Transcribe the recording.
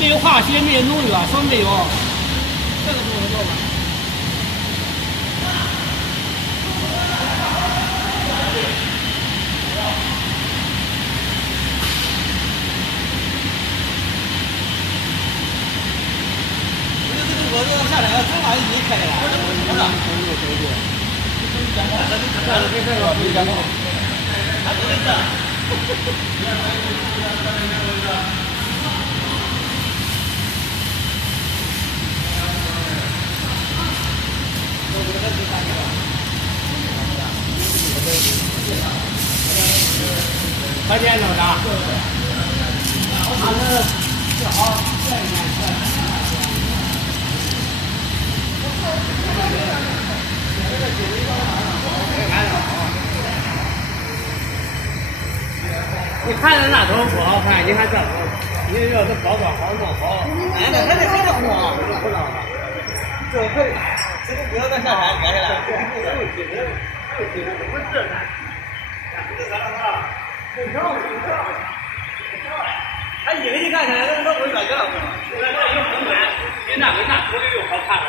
没有化学，没有农药，什么没有。这个不能做吗？我这下来了，正好已经开了。我这没这个，没讲过。还不能这。快点弄的。你看着那头不好看，你看这头，你要是包装好弄好，哎，那还得慌，不知道了。这会，这个不要再下山干去了。他以为你干起来，那不是干了吗？那有风干，比那头就好看了。